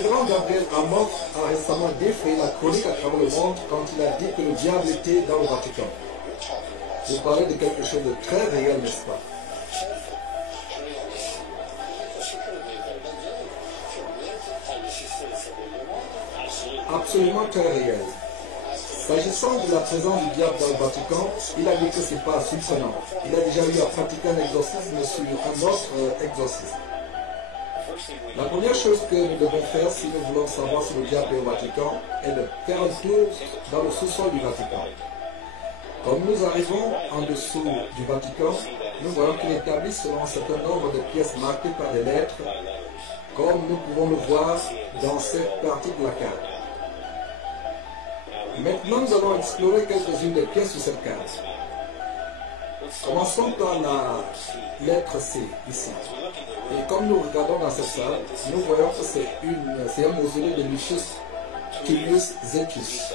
révérend Gabriel Amorth a récemment défrayé la chronique à travers le monde quand il a dit que le diable était dans le Vatican. Vous parlez de quelque chose de très réel, n'est-ce pas? Absolument très réel. S'agissant de la présence du diable dans le Vatican, il a dit que ce n'est pas surprenant. Il a déjà eu à pratiquer un exorcisme sur un autre exorcisme. La première chose que nous devons faire si nous voulons savoir si le diable est au Vatican est de faire un tour dans le sous-sol du Vatican. Comme nous arrivons en dessous du Vatican, nous voyons qu'il est établi selon un certain nombre de pièces marquées par des lettres, comme nous pouvons le voir dans cette partie de la carte. Maintenant, nous allons explorer quelques-unes des pièces de cette carte. Commençons par la lettre C, ici. Et comme nous regardons dans cette salle, nous voyons que c'est un mausolée de Lucius Tullius Zettius.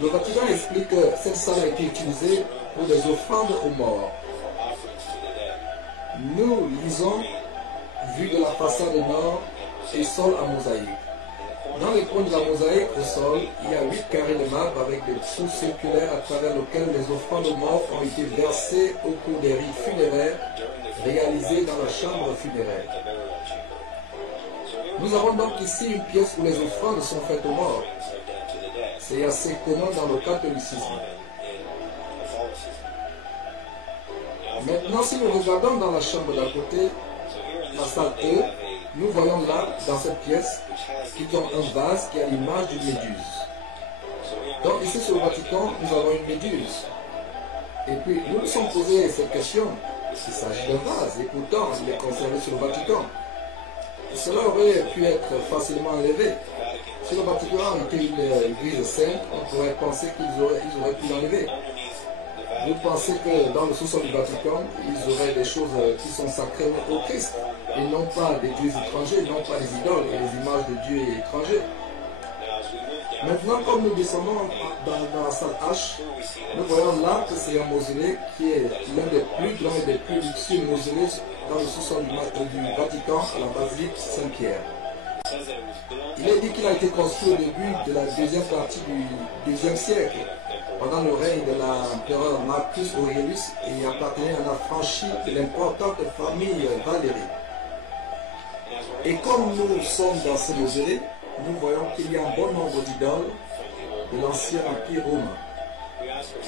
Le Vatican explique que cette salle a été utilisée pour des offrandes aux morts. Nous lisons, vue de la façade nord et sol en mosaïque. Dans les coins de la mosaïque au sol, il y a 8 carrés de marbre avec des trous circulaires à travers lesquels les offrandes aux morts ont été versées au cours des rites funéraires réalisés dans la chambre funéraire. Nous avons donc ici une pièce où les offrandes sont faites aux morts. C'est assez commun dans le catholicisme. Maintenant, si nous regardons dans la chambre d'à côté, la salle E, nous voyons là, dans cette pièce, qu'ils ont un vase qui a l'image d'une méduse. Donc ici sur le Vatican, nous avons une méduse. Et puis nous nous sommes posé cette question, il s'agit d'un vase, et pourtant il est conservé sur le Vatican. Cela aurait pu être facilement enlevé. Si le Vatican était une église sainte, on pourrait penser qu'ils auraient pu l'enlever. Vous pensez que dans le sous-sol du Vatican, ils auraient des choses qui sont sacrées au Christ, et non pas des dieux étrangers, non pas des idoles et les images de dieux étrangers. Maintenant, comme nous descendons dans la salle H, nous voyons là que c'est un mausolée qui est l'un des plus grands et des plus luxueux mausolées dans le sous-sol du Vatican à la basilique Saint-Pierre. Il est dit qu'il a été construit au début de la deuxième partie du IIe siècle, pendant le règne de l'empereur Marcus Aurelius, et appartenait à la franchise de l'importante famille Valérie. Et comme nous sommes dans ce mausolée, nous voyons qu'il y a un bon nombre d'idoles de l'ancien empire romain.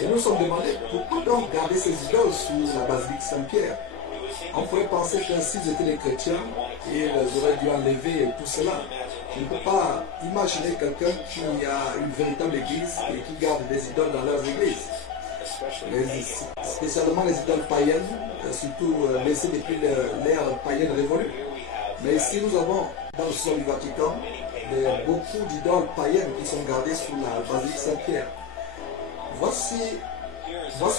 Et nous nous sommes demandé pourquoi donc garder ces idoles sous la basilique Saint-Pierre. On pourrait penser que s'ils étaient des chrétiens, ils auraient dû enlever tout cela. Je ne peux pas imaginer quelqu'un qui a une véritable église et qui garde des idoles dans leurs églises. Spécialement les idoles païennes, surtout laissées depuis l'ère païenne révolue. Mais ici nous avons dans le sol du Vatican beaucoup d'idoles païennes qui sont gardées sous la basilique Saint-Pierre. Voici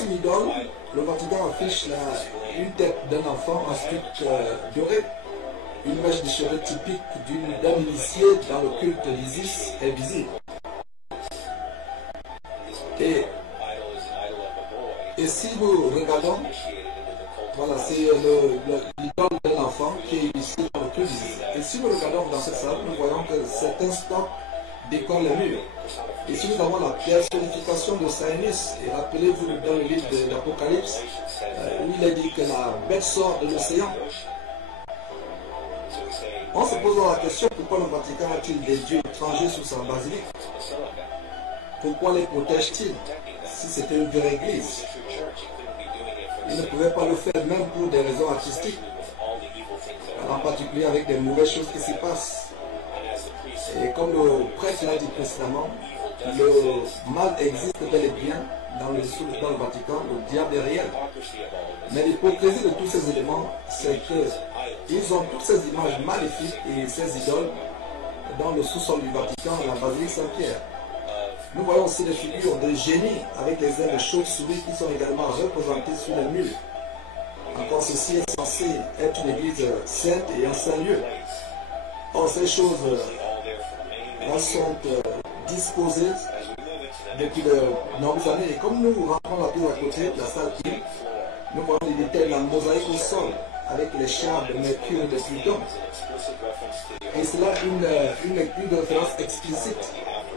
une idole. Le Vatican affiche une tête d'un enfant en stuc doré. Une mèche déchirée typique d'un initié dans le culte d'Isis est visible. Et si nous regardons, voilà, c'est l'idole d'un enfant qui est ici dans le culte d'Isis. Et si nous regardons dans cette salle, nous voyons que certains stocks décorent les murs. Ici nous avons la personnification de Saïnus. Et rappelez-vous dans le livre de l'Apocalypse, où il est dit que la bête sort de l'océan. On se pose la question, pourquoi le Vatican a-t-il des dieux étrangers sous sa basilique? Pourquoi les protège-t-il si c'était une vraie église? Il ne pouvait pas le faire même pour des raisons artistiques, en particulier avec des mauvaises choses qui s'y passent. Et comme le prêtre l'a dit précédemment, le mal existe bel et bien dans le Vatican, le diable est réel. Mais l'hypocrisie de tous ces éléments, c'est qu'ils ont toutes ces images maléfiques et ces idoles dans le sous-sol du Vatican, à la basilique Saint-Pierre. Nous voyons aussi des figures de génies avec les ailes de chauve-souris qui sont également représentées sur les murs. Encore ceci est censé être une église sainte et un saint lieu. Or ces choses sont disposées depuis de nombreuses années. Et comme nous rentrons la tour à côté de la salle, nous voyons les détails de la mosaïque au sol. avec les chars de Mercure et de Pluton. Et cela une référence explicite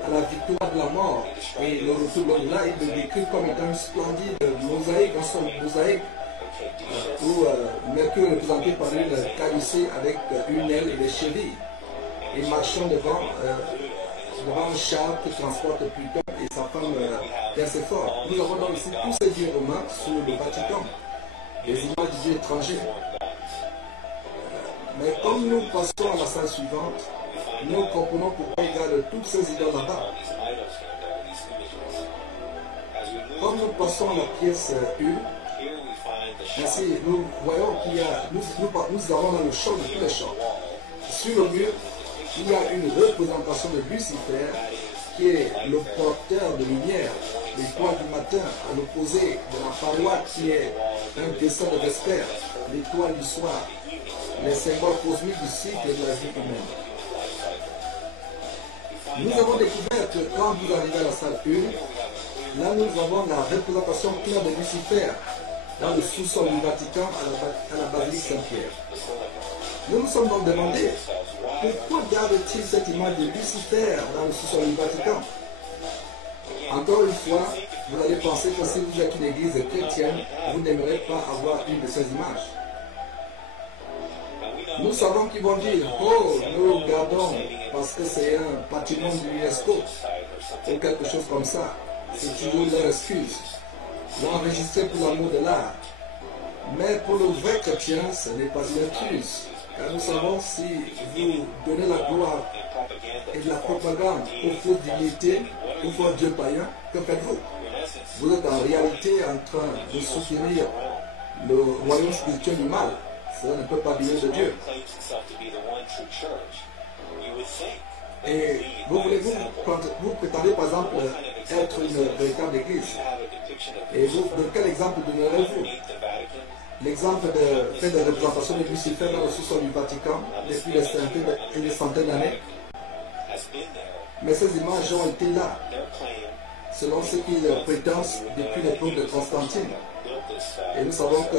à la victoire de la mort. Et le retour de l'au-delà, il le décrit comme étant une splendide mosaïque, un son mosaïque, où Mercure est représenté par une calycée avec une aile et des chevilles, et marchant devant un char qui transporte Pluton et sa femme Perséphore. Nous avons donc ici tous ces dieux romains sur le Vatican, des images de dieux étrangers. Mais comme nous passons à la salle suivante, nous comprenons pourquoi il y a toutes ces idoles là-bas. Comme nous passons à la pièce 1, ainsi nous voyons qu'il y a, nous avons dans le champ de tous les champs. Sur le mur, il y a une représentation de Lucifer, qui est le porteur de lumière, l'étoile du matin, à l'opposé de la paroi qui est un dessin de Vespère, l'étoile du soir, les symboles cosmiques du cycle et de la vie humaine. Nous avons découvert que quand vous arrivez à la salle 1, là nous avons la représentation claire de Lucifer dans le sous-sol du Vatican à la basilique Saint-Pierre. Nous nous sommes donc demandé pourquoi garde-t-il cette image de Lucifer dans le sous-sol du Vatican? Encore une fois, vous allez penser que si vous êtes une église chrétienne, vous n'aimerez pas avoir une de ces images. Nous savons qu'ils vont dire, oh, nous regardons parce que c'est un patrimoine de l'UNESCO ou quelque chose comme ça. C'est toujours leur excuse. Ils ont enregistré pour l'amour de l'art. Mais pour le vrai chrétien, ce n'est pas une excuse. Car nous savons, si vous donnez la gloire et de la propagande aux fausses divinités, aux faux dieux païens, que faites-vous? Vous êtes en réalité en train de soutenir le royaume spirituel du mal. Cela ne peut pas venir de Dieu. Et vous prétendez par exemple être une véritable église. Et vous, de quel exemple donnerez-vous? L'exemple de fait de représentation de Lucifer dans le sous-sol du Vatican depuis des centaines d'années. Mais ces images ont été là, selon ce qu'ils prétendent depuis l'époque de Constantine. Et nous savons que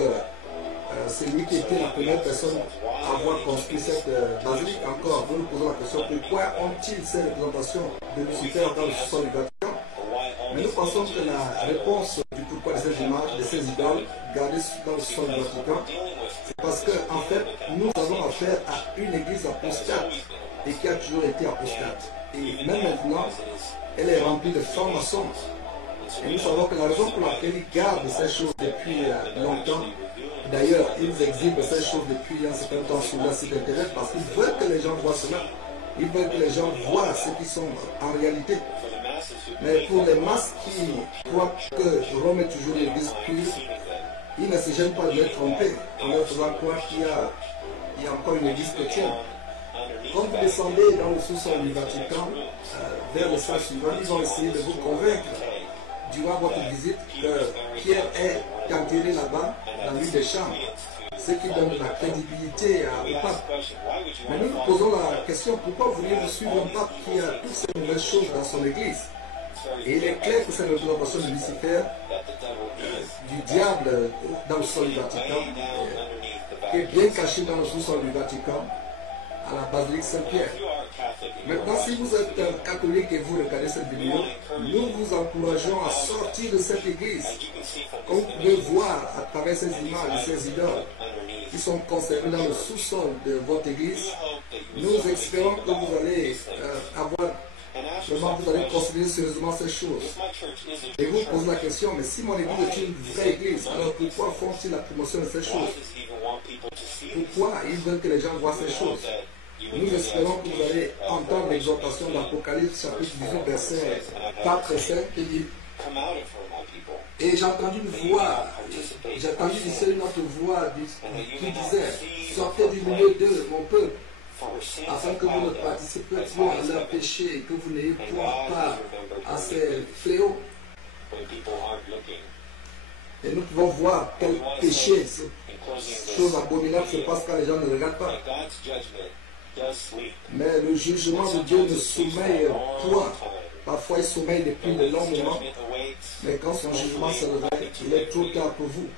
c'est lui qui était la première personne à avoir construit cette basilique. Encore, nous nous posons la question, pourquoi ont-ils ces représentations de Lucifer dans le sous-sol du Vatican? Mais nous pensons que la réponse du pourquoi de ces images, de ces idoles gardées dans le sous-sol du Vatican, c'est parce qu'en fait, nous avons affaire à une église apostate et qui a toujours été apostate. Et même maintenant, elle est remplie de francs-maçons. Et nous savons que la raison pour laquelle ils gardent ces choses depuis longtemps, d'ailleurs, ils exhibent ces choses depuis un certain temps sur leur site internet parce qu'ils veulent que les gens voient cela. Ils veulent que les gens voient ce qu'ils sont en réalité. Mais pour les masses qui croient que Rome est toujours l'église pure, ils ne se gênent pas de les tromper en leur faisant croire qu'il y a encore une église chrétienne. Quand vous descendez dans le sous-sol du Vatican, vers le salle suivant, ils vont essayer de vous convaincre durant votre visite que Pierre est enterré là-bas dans l'île des Chambres, ce qui donne de la crédibilité au pape. Mais nous nous posons la question, pourquoi voulez-vous suivre un pape qui a toutes ces nouvelles choses dans son église? Et il est clair que c'est la représentation de Lucifer, du diable dans le sous-sol du Vatican, qui est bien caché dans le sous-sol du Vatican, à la basilique Saint-Pierre. Maintenant, si vous êtes un catholique et vous regardez cette vidéo, nous vous encourageons à sortir de cette église. Comme vous pouvez voir à travers ces images, ces idoles qui sont conservées dans le sous-sol de votre église, nous espérons que vous allez vous allez considérer sérieusement ces choses. Et vous posez la question, mais si mon église est une vraie église, alors pourquoi font-ils la promotion de ces choses? Pourquoi ils veulent que les gens voient ces choses? Nous espérons que vous allez entendre l'exhortation d'Apocalypse, chapitre 18, verset 4 et 7, qui dit: et j'ai entendu une voix, j'ai entendu une autre voix qui disait: sortez du milieu d'eux, mon peuple, afin que vous ne participiez point à leurs péchés et que vous n'ayez point part à ces fléaux. Et nous pouvons voir quel péché, chose abominable se passe quand les gens ne regardent pas. Mais le jugement de Dieu ne sommeille point. Parfois il sommeille depuis de longs moments. Mais quand son jugement se réveille, il est trop tard pour vous.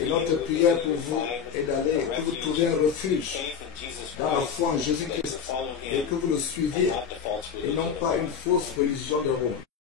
Et notre prière pour vous est d'aller, que vous trouviez un refuge dans la foi en Jésus-Christ et que vous le suiviez et non pas une fausse religion de Rome.